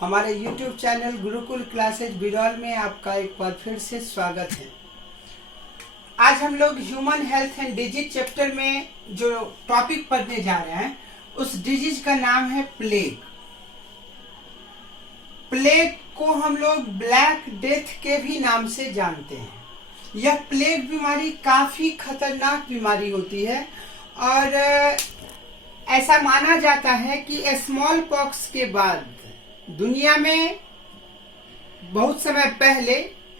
हमारे YouTube channel Gurukul classes Biraul में आपका एक बार फिर से स्वागत है। आज हम लोग human health and disease chapter में जो टॉपिक पढ़ने जा रहे हैं उस डिजीज का नाम है प्लेग। प्लेग को हम लोग ब्लैक डेथ के भी नाम से जानते हैं। यह प्लेग बीमारी काफी खतरनाक बीमारी होती है और ऐसा माना जाता है कि स्मॉल पॉक्स के बाद दुनिया में बहुत समय पहले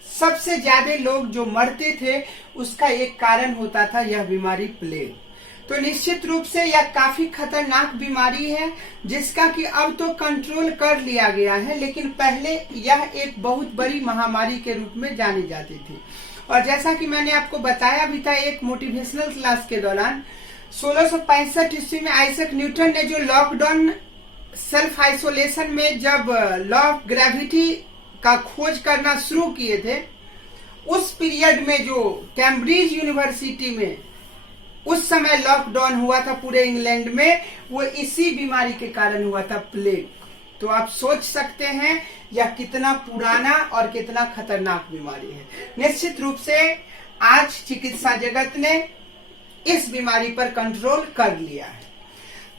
सबसे ज्यादा लोग जो मरते थे उसका एक कारण होता था यह बीमारी प्लेग। तो निश्चित रूप से यह काफी खतरनाक बीमारी है जिसका कि अब तो कंट्रोल कर लिया गया है, लेकिन पहले यह एक बहुत बड़ी महामारी के रूप में जानी जाती थी। और जैसा कि मैंने आपको बताया भी था एक मोटिवेशनल क्लास के दौरान, 1665 ईस्वी में आइजैक न्यूटन ने जो लॉकडाउन सेल्फ आइसोलेशन में जब लॉ ऑफ ग्रेविटी का खोज करना शुरू किए थे, उस पीरियड में जो कैम्ब्रिज यूनिवर्सिटी में उस समय लॉकडाउन हुआ था पूरे इंग्लैंड में, वो इसी बीमारी के कारण हुआ था, प्लेग। तो आप सोच सकते हैं यह कितना पुराना और कितना खतरनाक बीमारी है। निश्चित रूप से आज चिकित्सा जगत ने इस बीमारी पर कंट्रोल कर लिया है।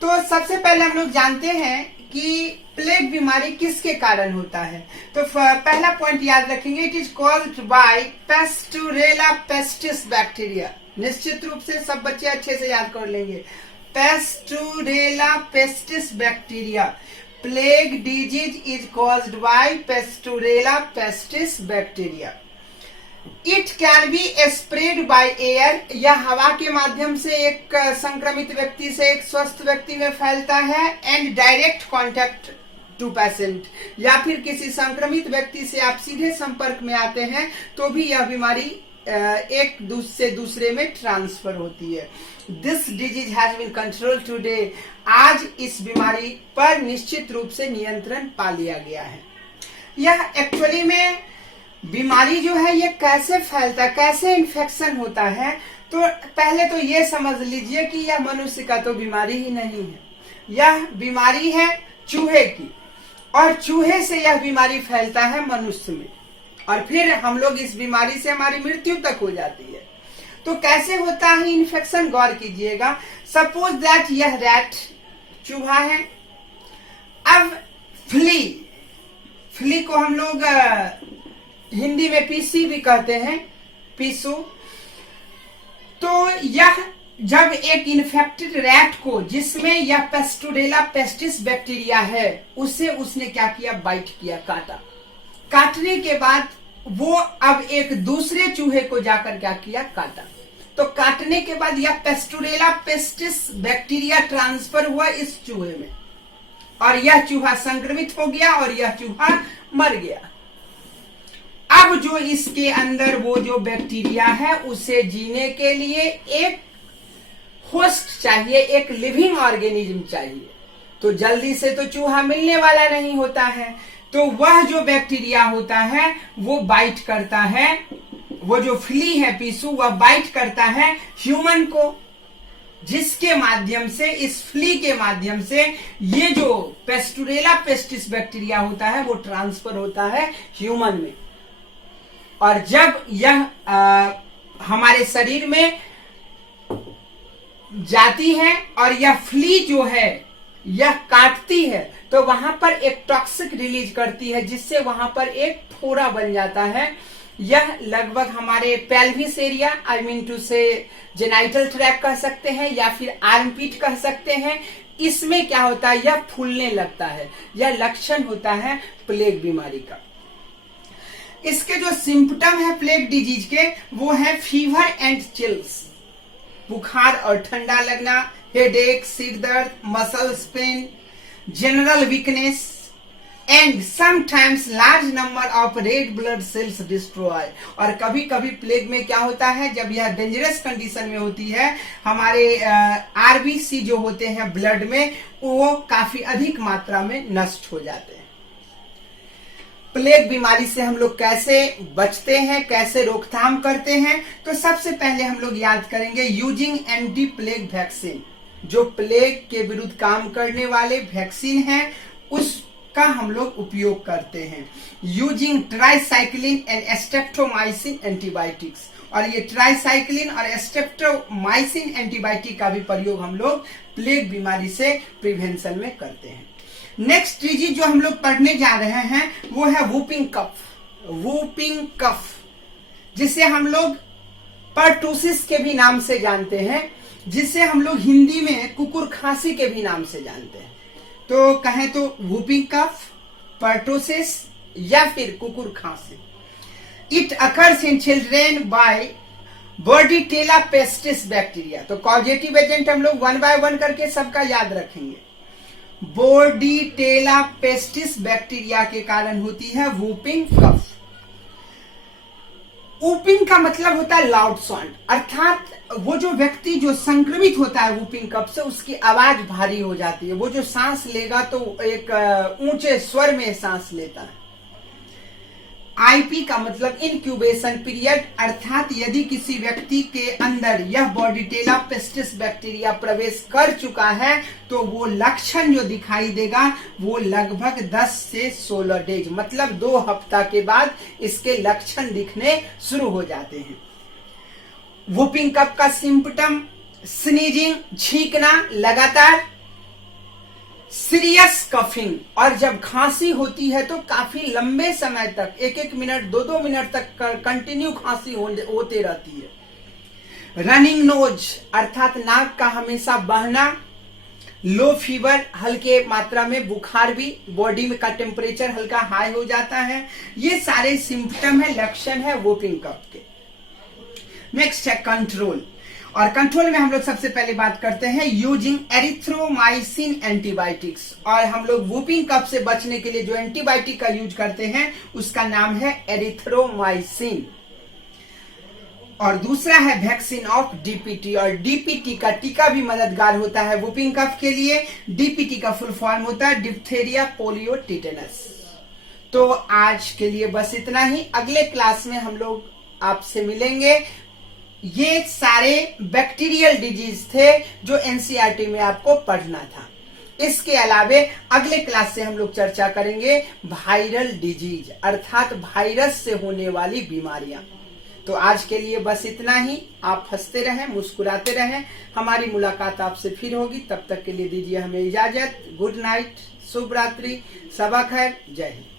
तो सबसे पहले हम लोग जानते हैं कि प्लेग बीमारी किसके कारण होता है। तो पहला पॉइंट याद रखेंगे, it is caused by Pasteurella pestis bacteria. निश्चित रूप से सब बच्चे अच्छे से याद कर लेंगे, Pasteurella pestis bacteria. Plague disease is caused by Pasteurella pestis bacteria. It can be spread by air, यह हवा के माध्यम से एक संक्रमित व्यक्ति से एक स्वस्थ व्यक्ति में फैलता है, and direct contact to patient, या फिर किसी संक्रमित व्यक्ति से आप सीधे संपर्क में आते हैं तो भी यह बीमारी एक से दूसरे में ट्रांसफर होती है। This disease has been control today, आज इस बीमारी पर निश्चित रूप से नियंत्रण पा लिया गया है। यह एक्चुअली में बीमारी जो है ये कैसे फैलता है, कैसे इन्फेक्शन होता है, तो पहले तो ये समझ लीजिए कि यह मनुष्य का तो बीमारी ही नहीं है, यह बीमारी है चूहे की, और चूहे से यह बीमारी फैलता है मनुष्य में, और फिर हम लोग इस बीमारी से हमारी मृत्यु तक हो जाती है। तो कैसे होता है इन्फेक्शन, गौर कीजिएगा। सपोज दैट यह रैट चूहा है, अब फ्ली को हम लोग हिंदी में पीसी भी कहते हैं, पीसू। तो यह जब एक इन्फेक्टेड रैट को, जिसमें यह पेस्टुरेला पेस्टिस बैक्टीरिया है, उसने क्या किया, बाइट किया, काटा। काटने के बाद वो अब एक दूसरे चूहे को जाकर क्या किया, काटा। तो काटने के बाद यह पेस्टुरेला पेस्टिस बैक्टीरिया ट्रांसफर हुआ इस चूहे में, और यह चूहा संक्रमित हो गया और यह चूहा मर गया। अब जो इसके अंदर वो जो बैक्टीरिया है उसे जीने के लिए एक होस्ट चाहिए, एक लिविंग ऑर्गेनिज्म चाहिए। तो जल्दी से तो चूहा मिलने वाला नहीं होता है, तो वह जो बैक्टीरिया होता है वो बाइट करता है, वो जो फ्ली है पीसू, वह बाइट करता है ह्यूमन को, जिसके माध्यम से, इस फ्ली के माध्यम से ये जो पेस्टुरेला पेस्टिस बैक्टीरिया होता है वो ट्रांसफर होता है ह्यूमन में। और जब यह हमारे शरीर में जाती है और यह फ्ली जो है यह काटती है, तो वहां पर एक टॉक्सिक रिलीज करती है, जिससे वहां पर एक फोड़ा बन जाता है। यह लगभग हमारे pelvis area, I mean to say genital tract कह सकते हैं या फिर आर्मपिट कह सकते हैं, इसमें क्या होता है, यह फूलने लगता है। यह लक्षण होता है प्लेग बीमारी का। इसके जो सिम्पटम है प्लेग डिजीज के, वो है फीवर एंड चिल्स, बुखार और ठंडा लगना, हेडेक, सिर दर्द, muscle pain, general weakness, and sometimes large number of red blood cells destroy. और कभी कभी प्लेग में क्या होता है, जब यह डेंजरस कंडीशन में होती है, हमारे आरबीसी जो होते हैं ब्लड में, वो काफी अधिक मात्रा में नष्ट हो जाते हैं। प्लेग बीमारी से हम लोग कैसे बचते हैं, कैसे रोकथाम करते हैं, तो सबसे पहले हम लोग याद करेंगे यूजिंग एंटी प्लेग वैक्सीन। जो प्लेग के विरुद्ध काम करने वाले वैक्सीन हैं का हम लोग उपयोग करते हैं यूजिंग ट्राइसाइक्लिन एंड स्ट्रेप्टोमाइसिन एंटीबायोटिक्स। और ये ट्राइसाइक्लिन और स्ट्रेप्टोमाइसिन एंटीबायोटिक का भी प्रयोग हम लोग प्लेग बीमारी से प्रिवेंशन में करते हैं। नेक्स्ट डिजीज जो हम लोग पढ़ने जा रहे हैं वो है वूपिंग कफ। वूपिंग कफ जिसे हम लोग पर्टूसिस के भी नाम से जानते हैं, जिसे हम लोग हिंदी में कुकुर खांसी के भी नाम से जानते हैं। तो कहें तो वूपिंग कफ, पर्टोसिस या फिर कुकुर खांसी। It occurs in children by Bordetella pestis bacteria. तो कॉजेटिव एजेंट हम लोग 1 बाय 1 करके सबका याद रखेंगे। बॉर्डीटेला पेस्टिस बैक्टीरिया के कारण होती है वूपिंग कफ। वूपिंग का मतलब होता है लाउड साउंड, अर्थात वो जो व्यक्ति जो संक्रमित होता है वूपिंग कफ से उसकी आवाज भारी हो जाती है। वो जो सांस लेगा तो एक ऊंचे स्वर में सांस लेता है। आईपी का मतलब इंक्यूबेशन पीरियड, अर्थात यदि किसी व्यक्ति के अंदर यह बॉर्डीटेला पेस्टिस बैक्टीरिया प्रवेश कर चुका है तो वो लक्षण जो दिखाई देगा वो लगभग 10 से 16 डेज मतलब 2 हफ्ता के बाद इसके लक्षण दिखने शुरू हो जाते हैं। वूपिंग कफ का सिम्पटम स्नीजिंग, छींकना लगातार, सीरियस कफिंग, और जब खांसी होती है तो काफी लंबे समय तक 1-1 मिनट 2-2 मिनट तक कंटिन्यू खांसी होते रहती है। रनिंग नोज अर्थात नाक का हमेशा बहना, लो फीवर हल्के मात्रा में बुखार भी, बॉडी में का टेम्परेचर हल्का हाई हो जाता है, ये सारे सिम्पटम है, लक्षण है वूपिंग कफ के। नेक्स्ट है कंट्रोल, और कंट्रोल में हम लोग सबसे पहले बात करते हैं यूजिंग एरिथ्रोमाइसिन एंटीबायोटिक्स। और हम लोग वूपिंग कफ से बचने के लिए जो एंटीबायोटिक का यूज करते हैं उसका नाम है एरिथ्रोमाइसिन। और दूसरा है वैक्सीन ऑफ डीपीटी, और डीपीटी का टीका भी मददगार होता है वूपिंग कफ के लिए। डीपीटी का फुल फॉर्म होता है डिप्थेरिया पोलियो टिटेनस। तो आज के लिए बस इतना ही, अगले क्लास में हम लोग आपसे मिलेंगे। ये सारे बैक्टीरियल डिजीज थे जो एनसीईआरटी में आपको पढ़ना था। इसके अलावे अगले क्लास से हम लोग चर्चा करेंगे वायरल डिजीज, अर्थात वायरस से होने वाली बीमारियां। तो आज के लिए बस इतना ही। आप हंसते रहें, मुस्कुराते रहें। हमारी मुलाकात आपसे फिर होगी, तब तक के लिए दीजिए हमें इजाजत। गुड नाइट, शुभ रात्रि, सबा खैर, जय हिंद।